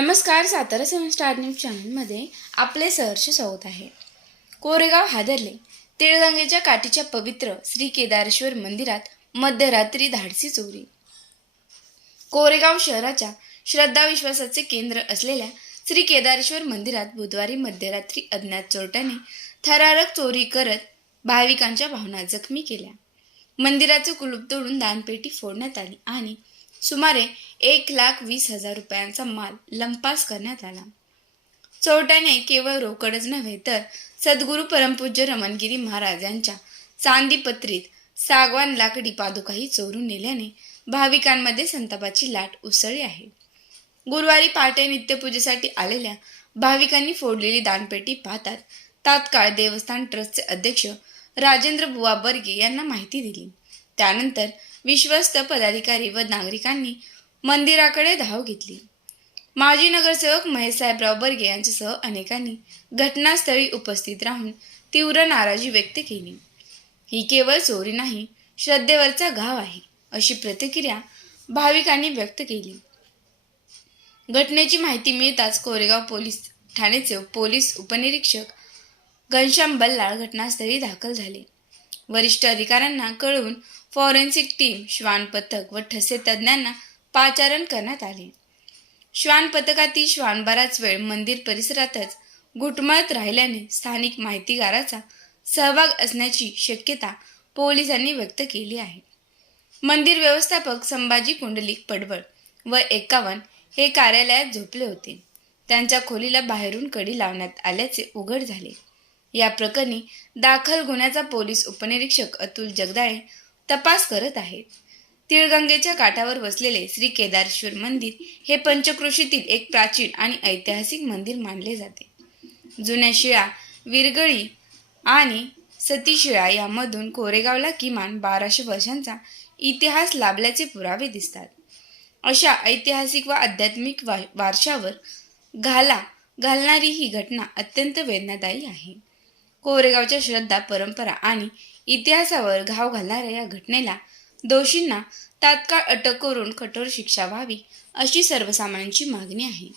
नमस्कार. Satara star news चॅनलमध्ये आपले सहर्ष स्वागत आहे. कोरेगाव हादरले. तिळगंगेच्या काठीच्या पवित्र श्री केदारेश्वर मंदिरात मध्यरात्री धाडसी चोरी. कोरेगाव शहराच्या श्रद्धा विश्वासाचे केंद्र असलेल्या श्री केदारेश्वर मंदिरात बुधवारी मध्यरात्री अज्ञात चोरट्याने थरारक चोरी करत भाविकांच्या भावना जखमी केल्या. मंदिराचे कुलूप तोडून दानपेटी फोडण्यात आली आणि सुमारे 1,20,000 रुपयांचा माल लंपास करण्यात आला. चोरट्याने केवळ रोकडच नव्हे तर सद्गुरू परमपूज्य रमणगिरी महाराज यांच्या चांदीपत्रीत सागवान लाकडी पादुकाही चोरून नेल्याने भाविकांमध्ये संतापाची लाट उसळली आहे. गुरुवारी पहाटे नित्यपूजेसाठी आलेल्या भाविकांनी फोडलेली दानपेटी पाहतात तात्काळ देवस्थान ट्रस्टचे अध्यक्ष राजेंद्र बुवा बर्गे यांना माहिती दिली. त्यानंतर विश्वस्त पदाधिकारी व नागरिकांनी मंदिराकडे धाव घेतली. माजी नगरसेवक महेश साहेबराव बर्गे यांच्यासह अनेकांनी घटनास्थळी उपस्थित राहून तीव्र नाराजी व्यक्त केली. ही केवळ चोरी नाही, श्रद्धेवरचा घाव आहे, अशी प्रतिक्रिया भाविकांनी व्यक्त केली. घटनेची माहिती मिळताच कोरेगाव पोलीस ठाण्याचे पोलीस उपनिरीक्षक घनश्याम बल्लाळ घटनास्थळी दाखल झाले. वरिष्ठ अधिकाऱ्यांना कळवून फॉरेन्सिक टीम, श्वान पथक व ठसे तज्ज्ञांना पाचारण करण्यात आले. श्वान पथकातील श्वान बराच वेळ मंदिर परिसरातच घुटमळत राहिल्याने स्थानिक माहितीगाराचा सहभाग असण्याची शक्यता पोलिसांनी व्यक्त केली आहे. मंदिर व्यवस्थापक संभाजी कुंडलिक पडवळ व 51 हे कार्यालयात झोपले होते. त्यांच्या खोलीला बाहेरून कडी लावण्यात आल्याचे उघड झाले. या प्रकरणी दाखल गुन्ह्याचा पोलीस उपनिरीक्षक अतुल जगदाळे तपास करत आहेत. तिळगंगेच्या काठावर वसलेले श्री केदारेश्वर मंदिर हे पंचक्रोशीतील एक प्राचीन आणि ऐतिहासिक मंदिर मानले जाते. जुन्या शिळा, विरगळी आणि सतीशिळा यामधून कोरेगावला किमान 1200 वर्षांचा इतिहास लाभल्याचे पुरावे दिसतात. अशा ऐतिहासिक व आध्यात्मिक वारशावर घाला घालणारी ही घटना अत्यंत वेदनादायी आहे. कोरेगावच्या श्रद्धा, परंपरा आणि इतिहासावर घाव घालणाऱ्या या घटनेला दोषींना तात्काळ अटक करून कठोर शिक्षा व्हावी, अशी सर्वसामान्यांची मागणी आहे.